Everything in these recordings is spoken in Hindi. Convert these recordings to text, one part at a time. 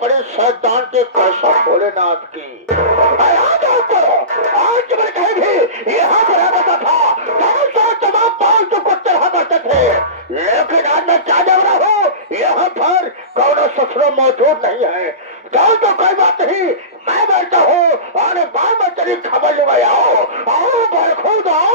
बड़ी शैतान के कसम भोलेनाथ की। आज मैं कहीं यहाँ पर रहता था, तमाम पालतू कुत्ते रहा करते थे, लेकिन आज मैं क्या देख रहा हूँ, यहाँ पर कौन ससुर मौजूद नहीं है। तो कोई बात नहीं, मैं बैठा हूँ और बार बार तेरी खबर ले आओ बरखूद आओ।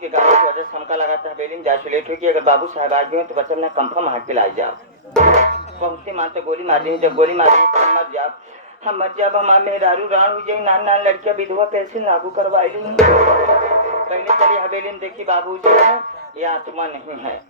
के गाने की वजह से हमका लगाता है बेलिन जासु लेट हुई कि अगर बाबू साहब आ गए तो बच्चा ना कंफर्म हाथ के लाई जाओ। पहुंचते मानते गोली मार दी, जब गोली मार दी तो मर जाओ। हम मर जाब, हमारे मेहरारू राण हो जाए, नान नान लड़कियां विधवा पैसे लागू करवाई ली। पहले चली हवेली में देखी बाबू जी है या आत्मा नहीं है।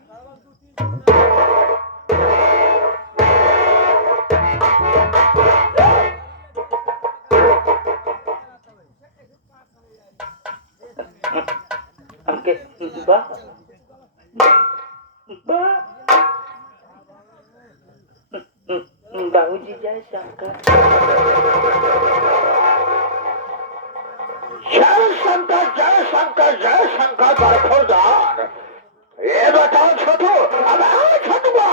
बाबूजी जय शंकर। जय शंकर जय शंकर जय शंकर बरखुरदार। ये बताओ छोटू, अब छोटुआ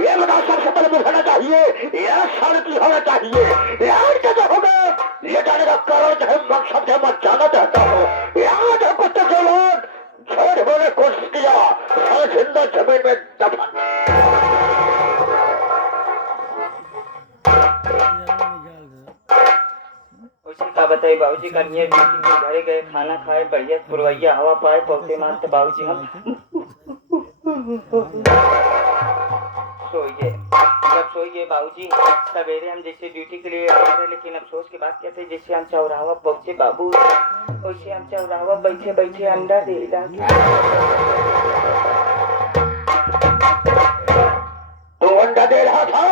ये बताओ, सबसे पहले मुझे चाहिए यह शांति होना चाहिए। यार क्या होगा ये जाने का कारण है, मकसद है, मैं जाना चाहता हूँ। यहाँ जो कुत्ते के लोग झूठ बोले कोशिश किया और जिंदा जमीन में दफन। उसी का बताइए बाबूजी का नियत घरे गए, खाना खाए, बढ़िया पुरवैया हवा पाए, पौधे मानते बाबूजी हम सोइए। जब सोइए बाबूजी सवेरे हम जैसे ड्यूटी के लिए आए थे, लेकिन अफसोस की बात क्या थी, जैसे हम चौराहा पहुंचे बाबू, वैसे हम चौराहा बैठे बैठे अंडा दे लगे। तो अंडा दे रहा था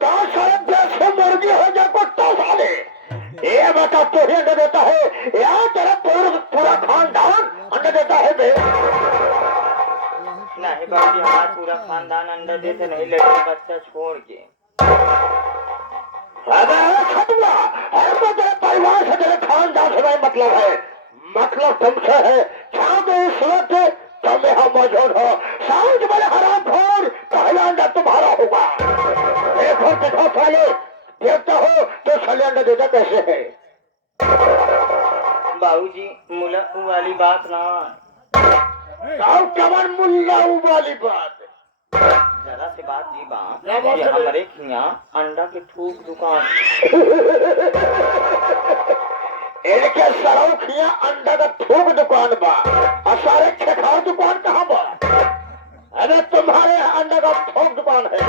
तो शायद जैसे मुर्गी हो जाए कुत्ता साले। ये बता तू ही अंडा देता है या तेरा पूरा खानदान अंडा देता है बे? नहीं बाबूजी, हमारा पूरा खानदान अंडा देते नहीं, लड़के बच्चा छोड़ के। तेरे परिवार से तेरे खानदान से नहीं मतलब है, मतलब तुमसे है। इस वक्त तुम यहाँ मौजूद हो, साउंड बड़े हराम खोर, पहला अंडा तुम्हारा होगा। देखो देखो साले, देखता हो तो साले अंडा देता कैसे है। बाबूजी मुला वाली बात ना, कमर मुल्ला वाली बात, जरा से बात जी बात ये हमारे खिया अंडा के थूक दुकान। इनके सड़ौखिया अंडा का थूक दुकान बा और सारे खेखार दुकान कहाँ बा? अरे तुम्हारे अंडा का थोक दुकान है,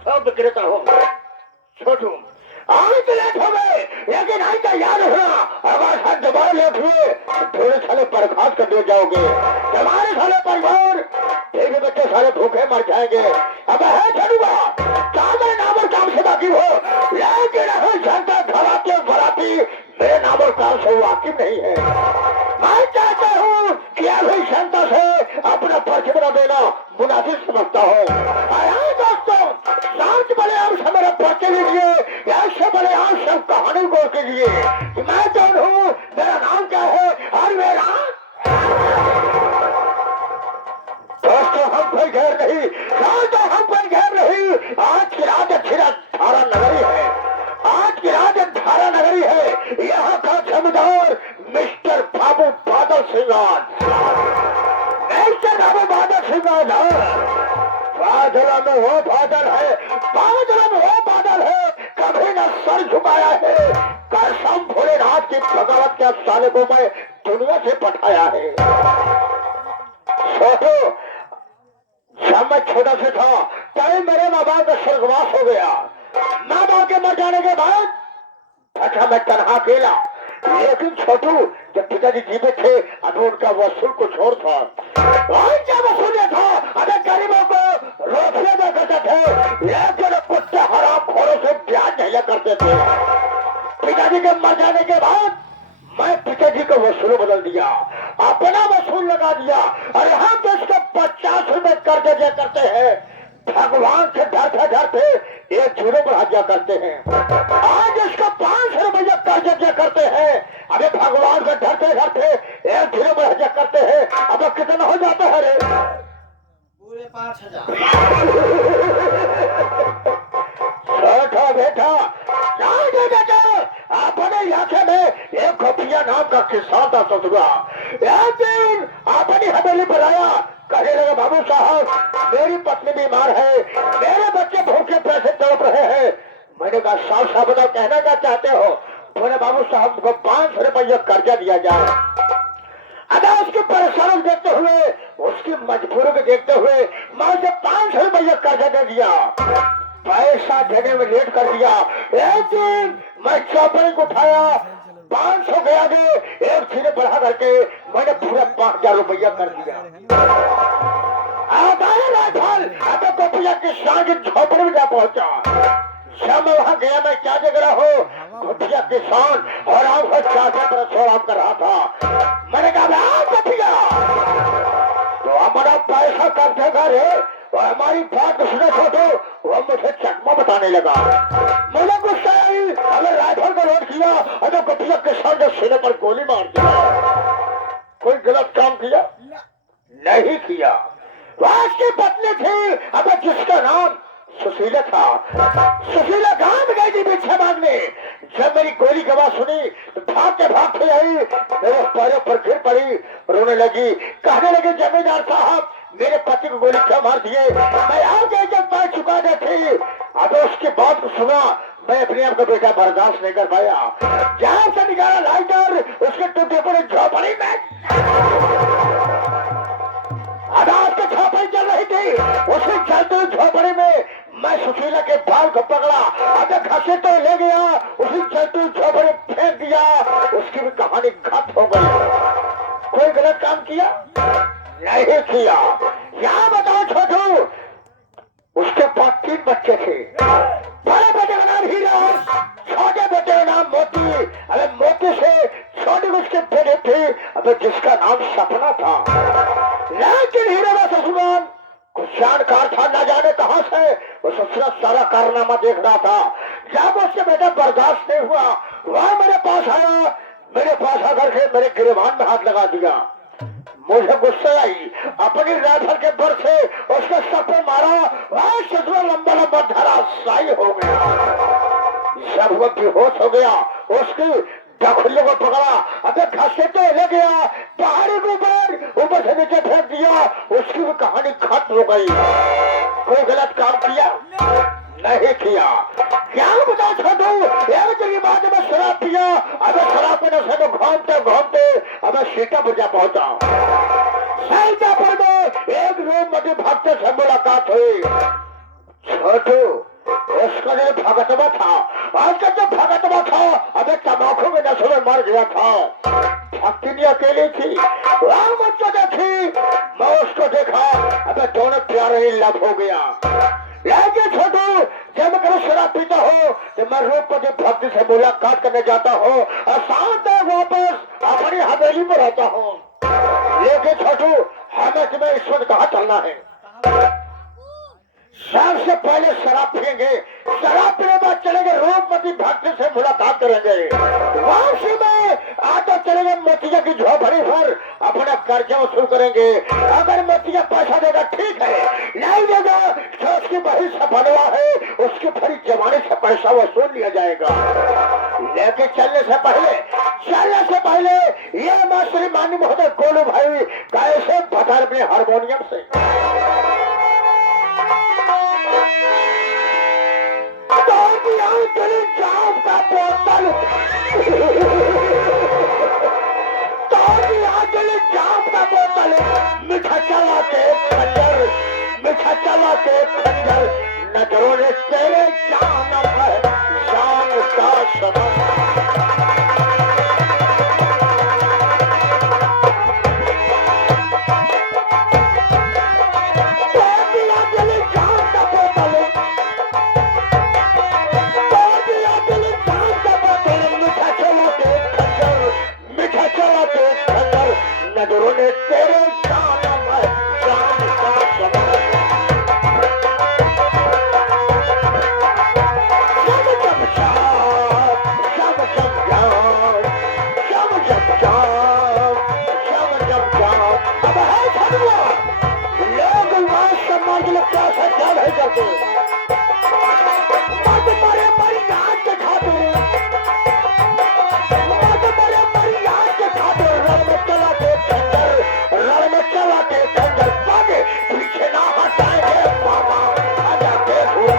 थोक विक्रेता हो। छोटू आज लेट हो गए, लेकिन आज का याद रखना, हमारे साथ दोबारा लेट हुए थोड़े साले बर्खास्त कर दिए जाओगे। हमारे साले परिवार एक बच्चे सारे भूखे मर जाएंगे। अब है छोटूगा चादर नामर काम से बाकी हो, लेकिन जनता धराती बराती मेरे नामर काम से वाकिफ नहीं है। मैं चाहता हूँ कि अभी जनता से अपना पर्च बना देना मुनासिब समझता हूँ। दोस्तों शांत बने आप से मेरा पर्चे लीजिए, ऐसे बने आप सब कहानी को कीजिए। मैं कौन हूँ, मेरा नाम क्या है और मेरा दोस्तों हम कोई घेर नहीं, दोस्तों हम कोई घेर नहीं। आज की रात धारा नगरी है, आज की रात धारा नगरी है। यहाँ का जमींदार मिस्टर बाबू बादल सिंह, मिस्टर बाबू बादल सिंह। बादल में वो बादल है, बादल में वो बादल है, कभी न सर झुकाया है। कसम भोलेनाथ की भगवत के साले को मैं दुनिया से पठाया है। छोटो जब मैं छोटा से था तभी मेरे माँ बाप का स्वर्गवास हो गया। माँ बाप के मर जाने के बाद अच्छा मैं तनहा अकेला, लेकिन छोटू जब पिताजी जीवित थे अभी उनका वसूल कुछ और था। और क्या वसूल था, अगर गरीबों को रोटियां दे करते थे, लेकिन कुत्ते हराम खोरों से ब्याज नहीं करते थे। पिताजी के मर जाने के बाद मैं पिताजी का वसूल बदल दिया, अपना वसूल लगा दिया और यहाँ पे इसका कर्ज दिया करते हैं, भगवान से डरते डरते एक जीरो पर हत्या करते हैं। आज इसको 500 रुपया कर्ज दिया करते हैं, अबे भगवान से डरते डरते एक जीरो पर हत्या करते हैं। अब कितना हो जाता है रे? पूरे 5000। छोटा बेटा, बेटा अपने इलाके में एक गोपिया नाम का किसान था ससुरा। एक दिन अपनी हवेली पर आया, कहने लगा बाबू साहब मेरी पत्नी बीमार है, मेरे बच्चे भूखे पैसे तड़प रहे हैं। मैंने कहा साफ साफ बताओ कहना क्या चाहते हो? बोले बाबू साहब को 500 रुपया कर्जा दिया जाए। अगर उसकी परेशानी देखते हुए, उसकी मजबूरी को देखते हुए मैं उसे 500 रुपया कर्जा दे दिया। पैसा देने में लेट कर दिया। एक दिन मैं चौपड़ी को उठाया, 500 के आगे एक चीज बढ़ा करके मैंने पूरा 5000 रुपया कर दिया। अब गोपिया किसान की झोपड़ी में जा पहुंचा। जब मैं वहां गया, मैं क्या देख रहा हूँ? गोपिया किसान और आपको 4 बरस और आप कर रहा था। मैंने कहा गोपिया तो हमारा पैसा कब देगा रे? और हमारी बात सुने छोटो, वो मुझे चकमा बताने लगा। मुझे गुस्सा आई, अगर राइफल का लोड किया और गोपिया किसान के सीने पर गोली मार दिया। कोई गलत काम किया? नहीं किया। वह उसकी पत्नी थी, अब जिसका नाम सुशीला था। सुशीला गांव गई थी पीछे मांगने। जब मेरी गोली की आवाज सुनी तो भागते भागते आई, मेरे पैरों पर गिर पड़ी, रोने लगी, कहने लगी जमींदार साहब मेरे पति को गोली क्यों मार दिए? मैं आगे जब पा चुका थी। अब उसकी बात को सुना, मैं अपने आप का बेटा बर्दाश्त नहीं कर पाया। जहां से निकाला लाइटर, उसके टूटे पड़े झोपड़ी में अनाज की झोपड़ी चल रही थी। उसी चलते झोपड़ी में मैं सुशीला के बाल को पकड़ा, अगर घसे तो ले गया, उसी चलते झोपड़ी फेंक दिया। उसकी भी कहानी खत्म हो गई। कोई गलत काम किया? नहीं किया। क्या बताओ छोटू, उसके पास 3 बच्चे थे। बड़े बेटे का नाम हीरा, छोटे बेटे का नाम मोती। अरे मोती से छोटे उसके बेटे थे, अबे जिसका नाम सपना था। लेकिन हीरा का ससुराल कुछ जानकार था, न जाने कहां से वो ससुराल सारा कारनामा देख रहा था। जब उसके बेटा बर्दाश्त नहीं हुआ, वह मेरे पास आया, मेरे पास आकर के मेरे गिरबान में हाथ लगा दिया। मुझे गुस्सा आई, अपनी राइफल के बल से उसके सर पे मारा। वह ससुराल लंबा लंबा धराशायी हो गया। जब वो बेहोश हो गया, उसकी डखुल्ले को पकड़ा, अबे घसीटे ले गया, पहाड़ी के ऊपर से नीचे फेंक दिया। उसकी भी कहानी खत्म हो गई। कोई गलत काम किया? नहीं किया। क्या बताओ छोटू, एक जगह बाद में शराब पिया, अबे शराब पीने से तो घूमते घूमते अबे सीतापुर जा पहुंचा। सीतापुर में एक रूम मध्य भक्त से मुलाकात हुई। छोटू उसका जो भगतवा था, आज का जो भगतवा था अबे तम्बाकू में नशे में मर गया था। भक्ति अकेली थी, वह मुझको देखी, मैं उसको देखा, अबे दोनों प्यारे ही लब हो गया। लेकिन छोटू जब मैं कभी शराब पीता हो तो मैं रूपपति भक्ति से मुलाकात करने जाता हूँ और साथ में वापस अपनी हवेली में रहता हूँ। लेकिन छोटू हमें तुम्हें इस वक्त कहाँ चलना है? सबसे पहले शराब पियेंगे, शराब पीने बाद चलेंगे रूपमती भक्ति से मुलाकात करेंगे। वापसी में आते चलेंगे मोतिया की झोपड़ी पर, अपना कर्जा वसूल करेंगे। अगर मोतिया पैसा देगा ठीक है, नहीं देगा तो उसकी बड़ी सफलवा है, उसकी भरी जमाने से पैसा वसूल लिया जाएगा। लेकिन चलने से पहले ये मास्टरी मानी महोदय गोलू भाई कैसे बता अपने हारमोनियम से जाम का बोतल जाम का बोतल मीठा चला के खंजर नजरों ने तेरे जानम है शान का सनम। नजरों ने तेरे जानम है शान का सनम। क्या सच्चा नहीं करते मत मरे मरियाद के खातिर मत मरे मरियाद के खातिर रण में चला के खंजर बागे पीछे ना हटाएंगे बाबा आजा के भूल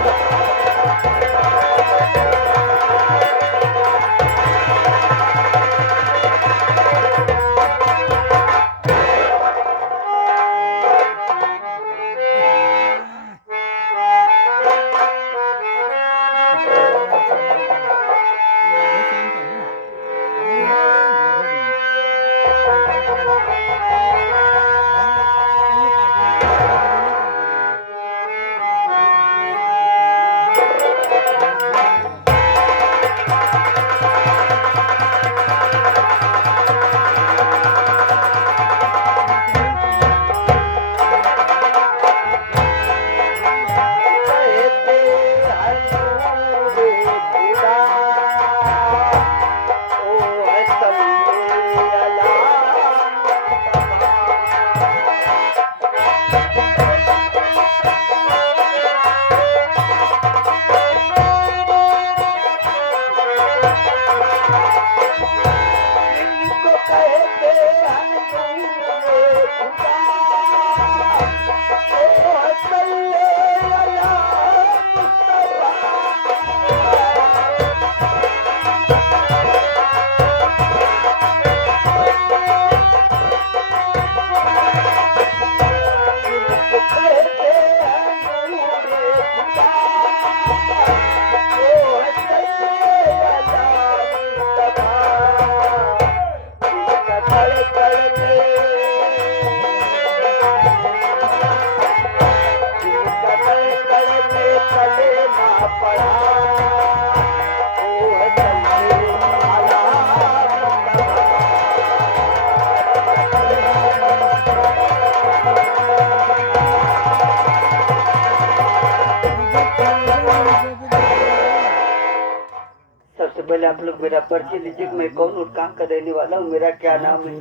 पहले आप लोग मेरा परिचय लीजिए। मैं कौन और काम का रहने वाला हूँ, मेरा क्या नाम है।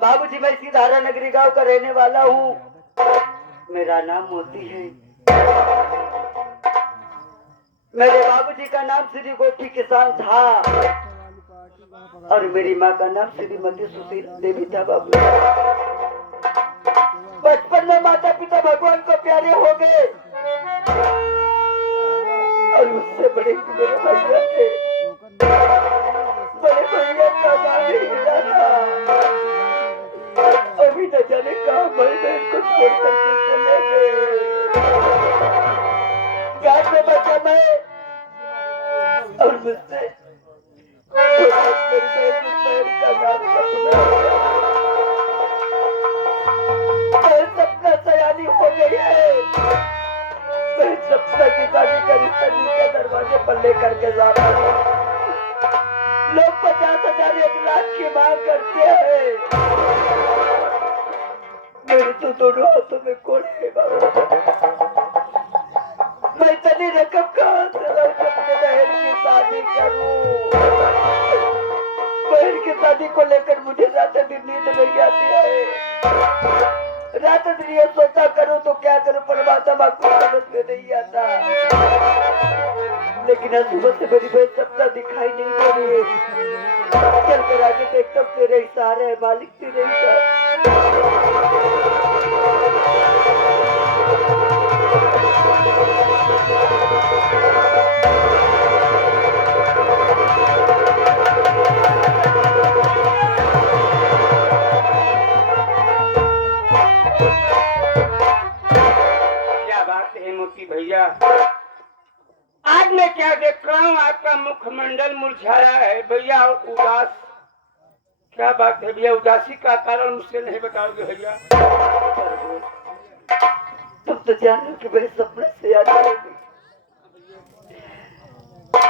बाबूजी, मैं सिधारा नगरी गांव का रहने वाला हूँ। मेरा नाम मोती है। मेरे बाबूजी का नाम श्री गोपी किसान था और मेरी माँ का नाम श्रीमती सुशील देवी था। बाबू, बचपन में माता पिता भगवान को प्यारे हो गए और उससे बड़े मेरे भैया थे। बड़े भैया का नाम हीरा था। अभी न जाने कहाँ मर गए, कुछ छोड़ करके चले गए। घर में बचा मैं और मुझसे मेरी बहन का नाम सपना सयानी हो गई है। मैं सपना की शादी करी सनी के दरवाजे पर लेकर के जाता हूँ। लोग 50,000 1 लाख की मांग करते हैं। मेरे तो दोनों हाथों में कोड़े हैं बाबा। मैं इतनी रकम कहाँ से लाऊं अपने बहन की शादी करूं। बहन की शादी को लेकर मुझे रात दिन नींद नहीं आती है। रात दिन ये सोचा करूं तो क्या करूं, परमात्मा को समझ में नहीं आता। लेकिन आज सुबह से मेरी बहन सपना दिखाई नहीं दे रही है। चल कर आगे देखता हूं, तेरे इशारे है मालिक, तेरे मोती भैया, आज मैं क्या देख रहा हूँ, आपका मुखमंडल मुरझाया है भैया और उदास। क्या बात है भैया, उदासी का कारण मुझसे नहीं बताओगे भैया? तुम तो जान रहे हो कि मेरे सपने से याद होगी।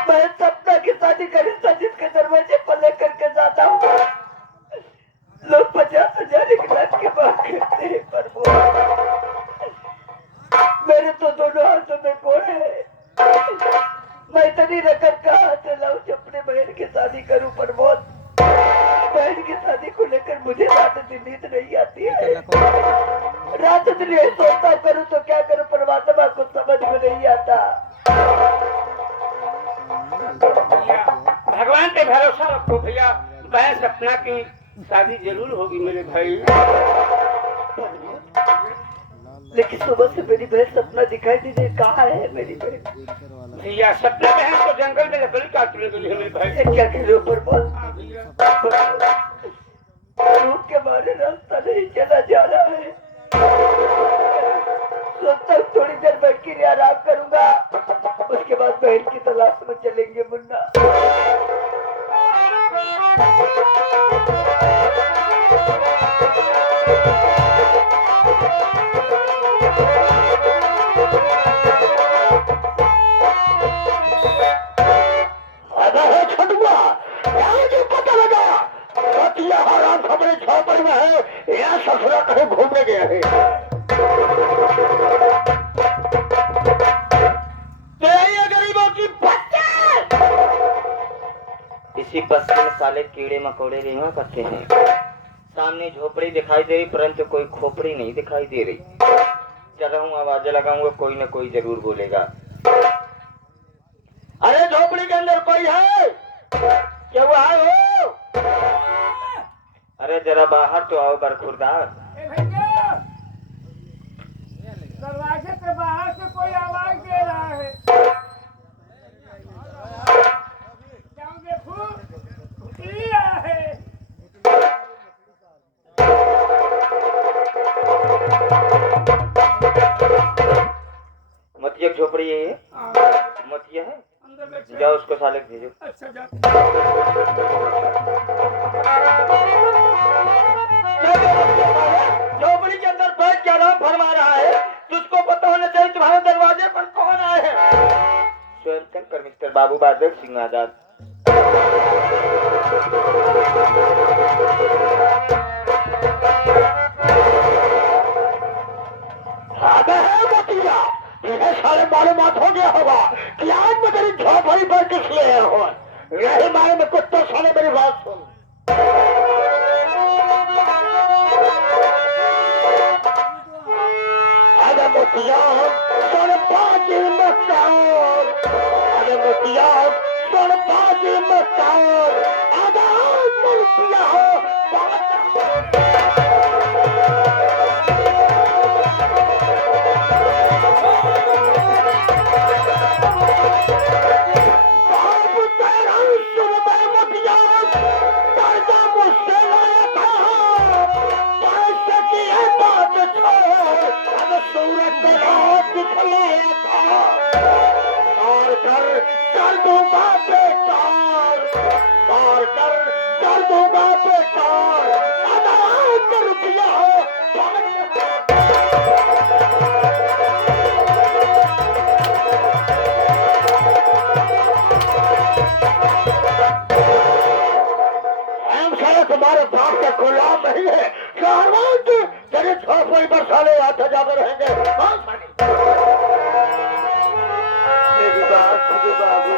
मैं सपना की शादी करी सजिद के दरवाजे पर लेकर के जाता हूँ। लोग 50,000 1 लाख की बात करते हैं, पर वो मेरे तो दोनों हाथों में कोड़े हैं। मैं इतनी रकम कहाँ से लाऊं जो अपने बहन की शादी करूं, पर बहुत बहन की शादी को लेकर मुझे रात दिन नींद नहीं आती है। रात इसलिए सोचता करूं तो क्या करूं, परमात्मा को समझ में नहीं आता। भैया भगवान पे भरोसा रखो भैया, मैं सपना की शादी जरूर होगी मेरे भाई। लेकिन सुबह से मेरी बहन सपना दिखाई दी नहीं, कहाँ है मेरी बहन? भैया सपना बहन तो जंगल में लकड़ी काटने के लिए मेरे भाई। ये क्या कह रहे हो पर हाँ भैया, धूप के मारे रास्ता नहीं चला जा रहा है। सोचता हूँ थोड़ी देर बैठ के आराम करूंगा, उसके बाद बहन की तलाश में चलेंगे मुन्ना। पता लगा हराम खबरें झोपड़ी में है या ससुरा कहीं घूमने गया है। गरीबों की बच्चे इसी बस्ती में साले कीड़े मकोड़े रेंगा करते हैं। सामने झोपड़ी दिखाई दे रही परंतु कोई खोपड़ी नहीं दिखाई दे रही। चल रहा हूँ, आवाजें लगाऊंगा, कोई ना कोई जरूर बोलेगा। अरे झोपड़ी के अंदर कोई है क्या? वो आए हो? अरे जरा बाहर तो आओ बरखुरदार। दरवाजे के बाहर से कोई आवाज दे रहा है, जाओ देखो ये आया है। मतिया झोपड़ी है ये? मतिया है? अंदर बैठे। जाओ उसको साले को भेजो। अच्छा जा। झोपड़ी के अंदर बैठ के आराम फरमा रहा है, तुझको पता होना चाहिए तुम्हारे दरवाजे पर कौन आए हैं। स्वयं शंकर मिस्टर बाबू बादल सिंह आजाद। इन्हें सारे मालूमात हो गया होगा कि आज मैं तेरी झोपड़ी पर किस लिए आया हूँ। यही मारे में कुत्ते साले मेरी बात सुन। अरे मोतिया सुन बाजी मस्तार, अरे मोतिया सुन बाजी मस्तार, आधा रुपया हो तुम्हारे बाप का गुलाम नहीं है। तेरे झोपड़ी पर साले आते जाते रहेंगे। मेरी बात सुनो बाबू,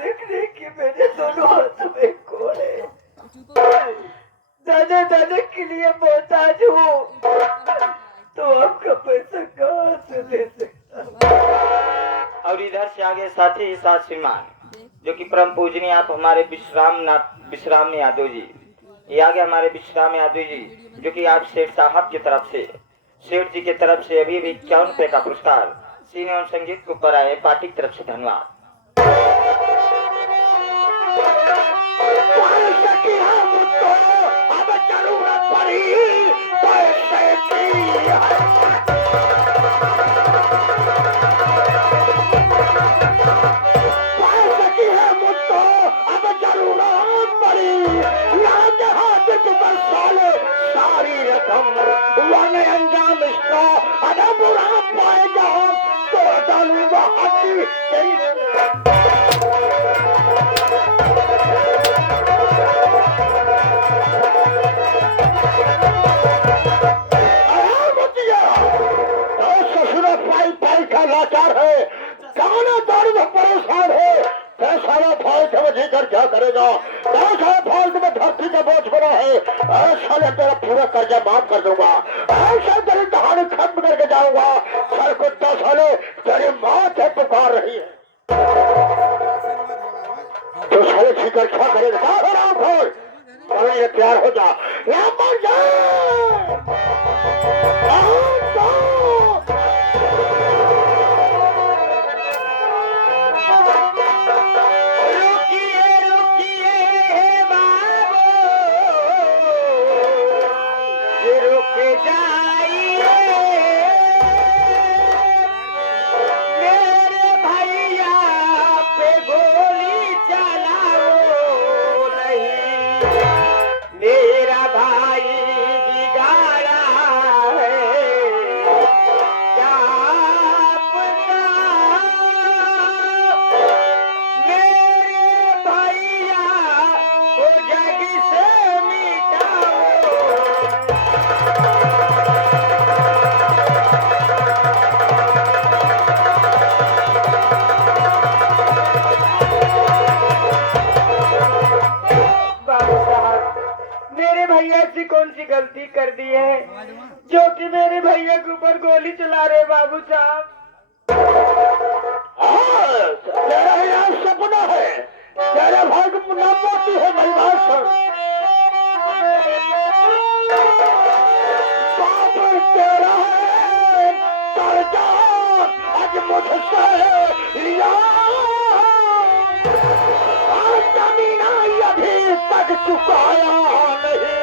देखने के मेरे दोनों हाथ में कोड़े, दाने दाने के लिए मोहताज हूँ, तो आपका पैसा कहाँ से दे सकता। और इधर से आगे साथी ही साथ श्रीमान जो कि परम पूजनीय आप हमारे विश्राम यादव जी, ये आगे हमारे विश्राम यादव जी जो कि आप सेठ साहब की तरफ से, सेठ जी की तरफ से अभी भी 51 रुपए का पुरस्कार सिने एवं संगीत को पर आए, पार्टी की तरफ से धन्यवाद। अब जरूरत पड़ी पैसे की अंजाम इसका अगर बुरा पाएगा तो डालूंगा हड्डी ससुरा पाई पाई का लाचार है, गाना दर्द परेशान है, पैसा फाल्ट में जीकर क्या करेगा, पैसा फाल्ट में धरती का बोझ बना है, ऐसा तेरा पूरा कर्जा माफ कर दूंगा, ऐसा तेरी कहानी खत्म करके जाऊंगा, सर को 10 साले तेरी माँ से पुकार रही है, तो साले फिकर क्या करेगा, क्या हो रहा हूँ ये तैयार हो जा, या मर जाए ऐसी कौन सी गलती कर दी है जो कि मेरे भैया के ऊपर गोली चला रहे बाबू साहब। तेरा यहाँ सपना है, तेरे भाई को नाम मोती है मेरी बात सुन। बाप तेरा है कर्जा आज मुझसे लिया, जमीना अभी तक चुकाया नहीं,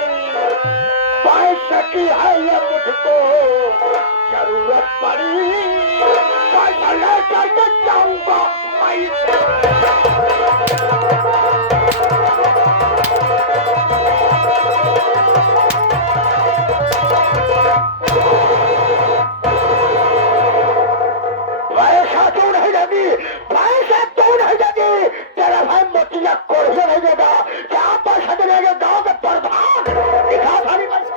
पैसे की है ये मुझको जरूरत पड़ी, पैसा लेकर के जाऊंगा पैसा तू नहीं देगी, पैसा तू नहीं देगी, तेरा भाई मोतिया कोढ़िया नहीं देगा, क्या पैसा देंगे गाँव के प्रधान दिखा सारी पैसा।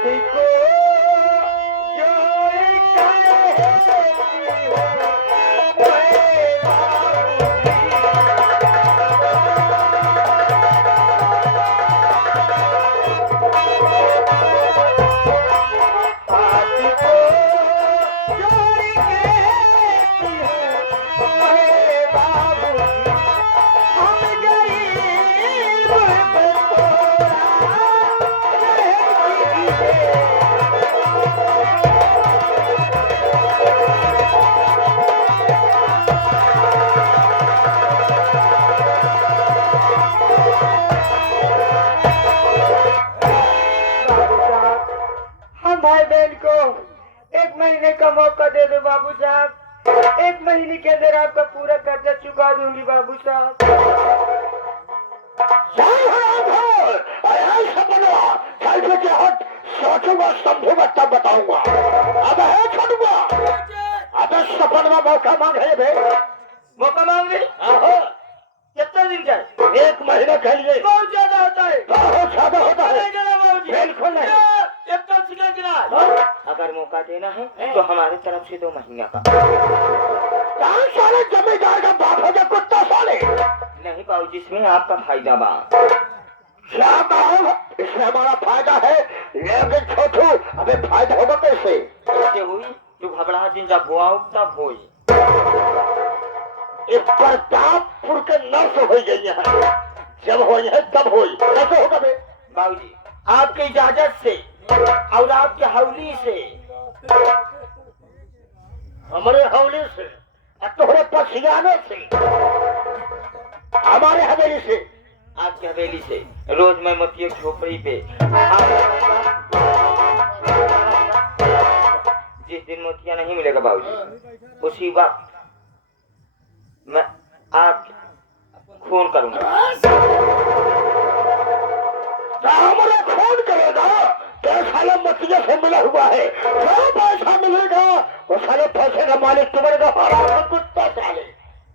हाथी को जोड़ कहती हो, ओए बाबूजी। हाथी को जोड़ कहती हो, ओए बाबूजी। हम गरीब पे थोड़ा रह कीजिए। बाबू साहब, हम भाई बहन को 1 महीने का मौका दे दो बाबू साहब। 1 महीने के अंदर आपका पूरा कर्जा चुका दूंगी बाबू साहब। सोचूंगा समझूंगा तब बताऊंगा। अब है छोड़ूंगा। अब सपन में मौका मांग है भाई। मौका मांग रही आहो, कितना दिन का 1 महीने के लिए बहुत ज्यादा होता है। बहुत ज्यादा होता है। नहीं देना बाबूजी। बिल्कुल नहीं। एकदम सिकल गिरा। अगर मौका देना है तो हमारी तरफ से 2 महीने का। कहाँ साले जमींदार का बाप हो गया कुत्ता साले। नहीं बाबूजी, इसमें आपका फायदा बा। क्या बात, इसमें हमारा फायदा है। लेकिन छोटू अबे फायदा होगा कैसे? कैसे हुई? तू घबरा जिन जब हुआ तब हुई। एक प्रतापपुर के नर्स हो गई है। जब हुई है तब हुई। कैसे होगा बे? बाबूजी, आपकी इजाजत से और आपके हौली से। हमारे हवले से और तुम्हारे पसियाने से, हमारे हवेली से। आपकी हवेली से रोज मैं मतिया झोपड़ी पे जिस दिन मोतिया नहीं मिलेगा बाबूजी, उसी वक्त मैं आप खून करूंगा। हमारे खून करेगा तो साले मतिया से मिला हुआ है। जो पैसा मिलेगा वो साले पैसे का मालिक तुम्हारे हराम का कुत्ता साले।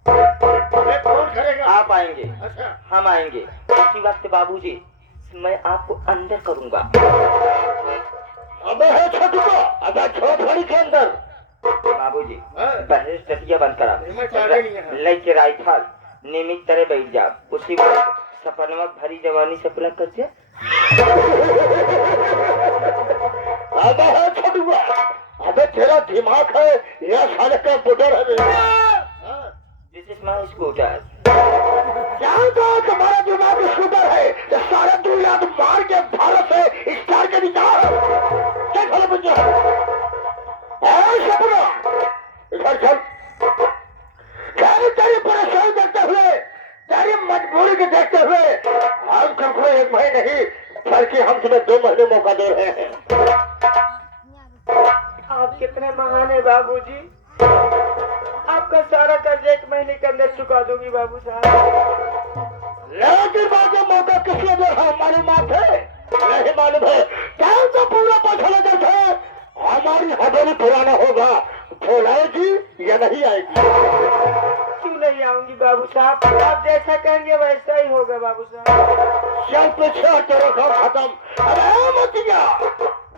कौन करेगा? आप आएंगे, अच्छा, हम आएंगे। उसी वक्त बाबूजी मैं आपको अंदर करूंगा। अबे है छोटू को, अबे झोपड़ी के अंदर। बाबूजी पहले टटिया बंद करा, लेके राइफल नियमित तरह बैठ जा। उसी वक्त सपनवा भरी जवानी से पलक कर जा। अबे है छोटू को, अबे तेरा दिमाग है या साले का बुढ़र है? This is my scooter. क्या तो तुम्हारा दिमाग स्कूटर है? तो सारे दुनिया तो मार के भारत से स्टार के निकाल। क्या खोले बच्चे? ऐसे बोलो, इधर चल। तेरी परेशानी देखते हुए, तेरी मजबूरी को देखते हुए हम तुमको 1 महीने नहीं बल्कि हम तुम्हें 2 महीने मौका दे रहे हैं। आप कितने महान है बाबूजी। आपका सारा कर्ज 1 महीने के अंदर चुका दूंगी बाबू साहब। लेकिन बाकी मौका किसी दे है मालूम है? नहीं मालूम है। टाइम तो पूरा पैसा लगा था। हमारी हवेली पुराना होगा, फूल आएगी या नहीं आएगी? क्यों नहीं आऊंगी बाबू साहब? आप जैसा कहेंगे वैसा ही होगा बाबू साहब। चल पीछे तेरे काम खत्म। अरे मत जा,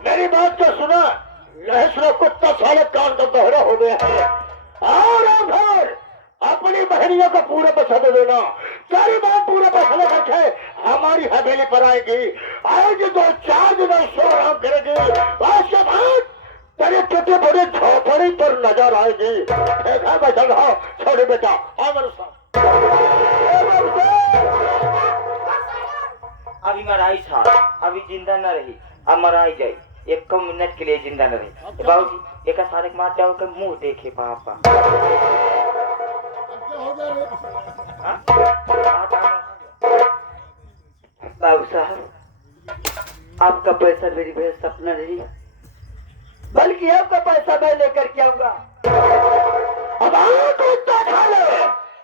मेरी बात तो सुना। नहीं सुना कुत्ता साले कान का गहरा हो गया है। और घर अपनी बहनियों को पूरे पैसा दे देना। तेरी बात पूरे पैसा लेकर के हमारी हवेली पर आएगी 2-4 दिन सो आराम करेगी। उसके बाद तेरे छोटे बड़े झोपड़ी पर नजर आएगी। मैं चल रहा हूँ, छोड़े बेटा आ मेरे साथ। अभी मराई था, अभी जिंदा न रही, अब मराई जाए। 1 मिनट के लिए जिंदा न रही। बाबूजी एक सारे मार जाओ के मुंह देखे पापा। बाबू साहब, आपका पैसा मेरी बहन सपना नहीं, बल्कि आपका पैसा मैं लेकर के आऊंगा। अब कुत्ता खा ले।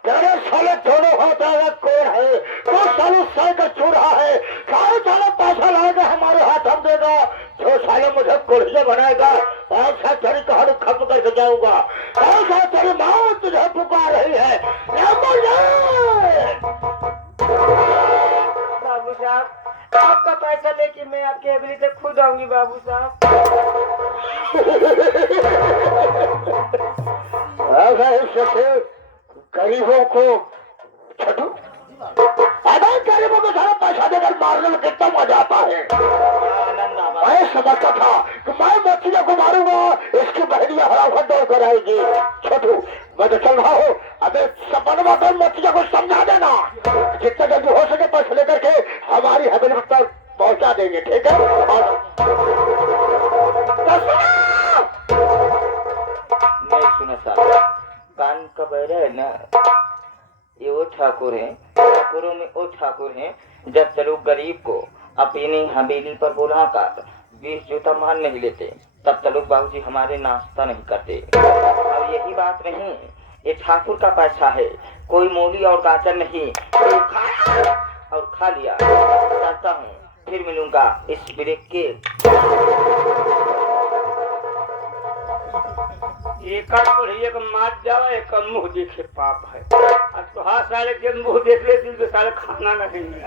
तेरे साले दोनों हाथ आया कौन है? तो साले साल का चूड़ा है। सारे साले पैसा लाएगा हमारे हाथ हम देगा। जो साले मुझे कुर्सिया बनाएगा और साथ तेरी कहानी खत्म करके जाऊंगा। और साथ तेरी माँ तुझे पुकार रही है। बाबू साहब, आपका पैसा लेके मैं आपके हवेली तक खुद आऊंगी बाबू साहब। गरीबों को छठू अरे गरीबों को सारा पैसा देकर मारने में कितना मजा आता है। मैं समझता था कि मैं मछलियों को मारूंगा, इसकी बहनियां हरा दौड़ कर आएगी। छोटू मैं तो चल रहा हूँ, अबे सपनवा कर मछलियों को समझा देना, जितना जल्दी हो सके पैसे लेकर के हमारी हवेली तक पहुंचा देंगे, ठीक है? नहीं सुना साहब, कान का बहरा है ना, ये वो ठाकुर है, ठाकुरों में वो ठाकुर है जब तक गरीब को अपनी हवेली पर बुलाकर 20 जूता मार नहीं लेते तब तक बाबूजी हमारे नाश्ता नहीं करते। और यही बात नहीं, ये ठाकुर का पैसा है, कोई मूली और गाजर नहीं, कोई खाया और खा लिया। चाहता हूँ फिर मिलूंगा इस ब्रेक के। एक पढ़िए का मार जाओ, एक मुंह देखे पाप है। अब तो हाँ साले के मुंह देख ले दिल तो साले खाना नहीं मिला।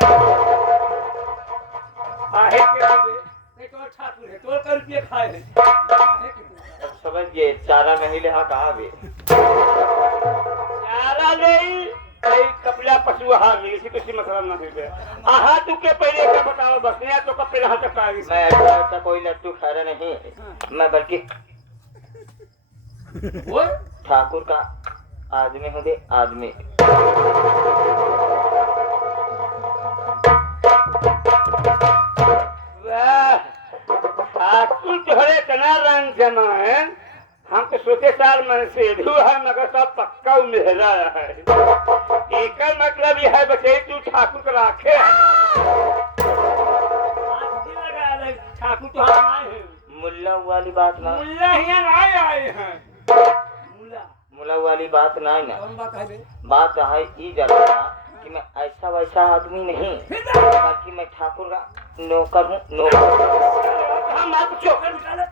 आहे के नहीं तो ठाकुर है, तो कर रुपये खाए हैं। अब समझिए चारा नहीं ले कहा भी चारा नहीं, कई कपिला पशु हाँ मिली थी, किसी मतलब नहीं गया। आहा तू के पहले क्या बताओ, बस नहीं तो कपिला हाथ तक आएगी। मैं ऐसा कोई लट्टू खा रहा नहीं, मैं बल्कि वो ठाकुर का आदमी हो गए आदमी। ठाकुर तोहरे तना रंग जमा है, हम तो सोचे साल मन से है मगर सब पक्का मेहरा है। एक मतलब यह है बचे तू ठाकुर को राखे ठाकुर तो हम आए हैं। मुल्ला वाली बात ना, मुल्ला ही आए हैं। मुल्ला वाली बात ना है ना, कौन बात है बे? बात है ये जाना कि मैं ऐसा वैसा आदमी नहीं, बल्कि मैं ठाकुर का नौकर हूँ। नौकर हम आप चौकर निकाले।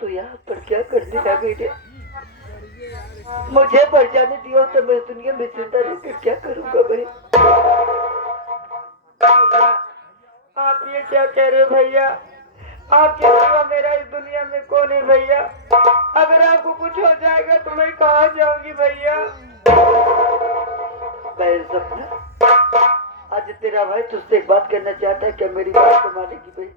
तो यहाँ पर क्या करने लगे थे? मुझे बढ़ जाने दिया तो मैं दुनिया में जिंदा रहकर क्या करूँगा भाई? आप ये क्या कह रहे हो भैया? आपके सिवा मेरा इस दुनिया में कौन है भैया? अगर आपको कुछ हो जाएगा तो मैं कहाँ जाऊंगी भैया? सपना, आज तेरा भाई तुझसे एक बात करना चाहता है, क्या मेरी बात को मानेगी भाई?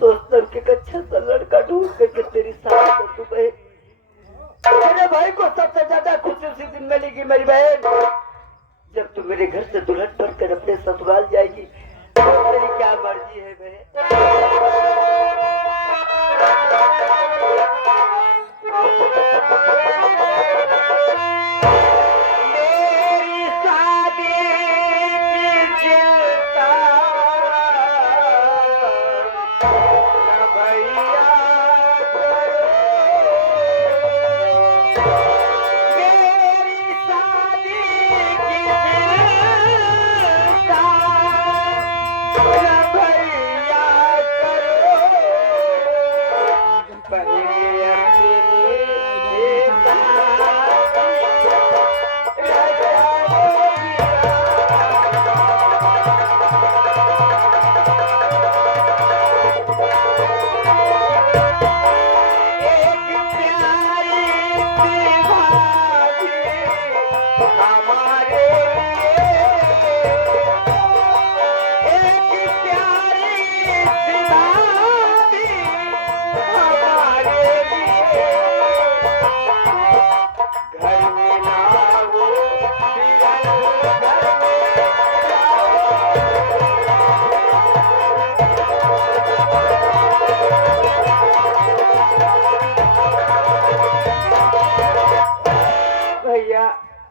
सोचता हूँ कि एक अच्छा सा लड़का ढूंढ करके तेरी शादी कर दूं बहन। मेरे भाई को सबसे ज्यादा खुशी उसी दिन मिलेगी मेरी बहन, जब तू मेरे घर से दुल्हन बनकर अपने ससुराल जाएगी। तो तेरी क्या मर्जी है बहन? मेरी शादी की चिंता न भैया करो, मेरी शादी की चिंता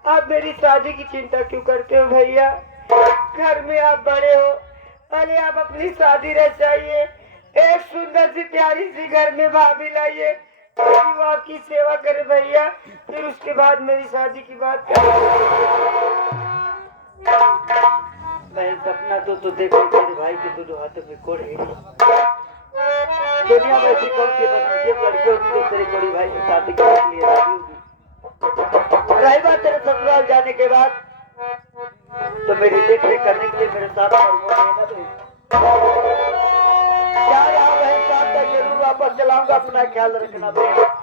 आप मेरी शादी की चिंता क्यों करते हो भैया? घर में आप बड़े हो, पहले आप अपनी शादी रचाइए, एक सुंदर सी प्यारी सी घर में भाभी लाइए, ताकि वो आपकी सेवा करे भैया, फिर उसके बाद मेरी शादी की बात करें। मैं सपना तो देखो मेरे भाई के दोनों हाथों में कोड़ है। दुनिया में ऐसी कौन सी बदनसीब लड़की होगी जो तेरे बड़ी भाई की शादी करने के लिए राजी होगी? रही बात तेरे ससुराल जाने के बाद, तो मेरी देख रेख करने के लिए मेरे साथ क्या यहाँ वही शाम तक जरूर वापस चलाऊंगा, अपना ख्याल रखना बेटा।